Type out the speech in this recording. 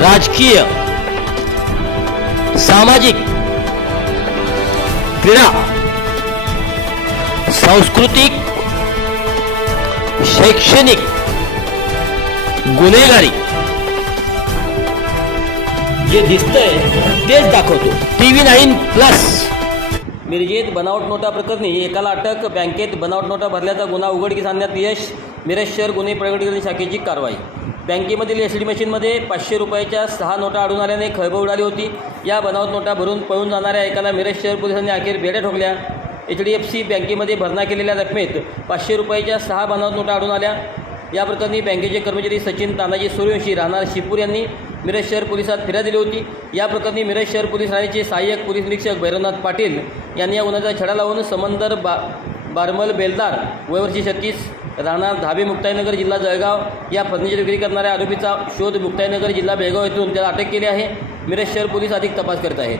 राजकीय सामाजिक क्रीडा सांस्कृतिक शैक्षणिक गुन्हेगारी. जे दिसतंय तेच दाखवतो. T V nine plus. मिरजेत बनावट नोटा प्रकरणी एकाला अटक बँकेत बनावट नोटा भरल्याचा गुन्हा उघडकीस आणण्यात यश मिरज शहर गुन्हे प्रगटीकरण शाखेची कारवाई. बँकेमधील एस डी मशीनमध्ये पाचशे रुपयाच्या सहा नोटा आढळून आल्याने खळबळ उडाली होती. या बनावट नोटा भरून पळून जाणाऱ्या एकाला मिरज शहर पोलिसांनी अखेर बेड्या ठोकल्या. एच डी एफ सी बँकेमध्ये भरणा केलेल्या रकमेत पाचशे रुपयाच्या सहा बनावट नोटा आढळून आल्या. या प्रकरणी बँकेचे कर्मचारी सचिन तानाजी सूर्यवंशी राहणार शिपूर यांनी मिरज शहर पोलिसात फिर्या दिली होती. या प्रकरणी मिरज शहर पोलीस ठाण्याचे सहाय्यक पोलीस निरीक्षक भैरवनाथ पाटील यांनी या गुन्ह्याचा छडा लावून समंदर बा बारमल बेलदार वयवर्षी छत्तीस राहणार धाबे मुक्ताईनगर जिल्हा जळगाव. या फर्निचर विक्री करणाऱ्या आरोपीचा शोध मुक्ताईनगर जिल्हा बेळगाव येथून त्याला अटक केली आहे. मिरज शहर पोलीस अधिक तपास करत आहेत.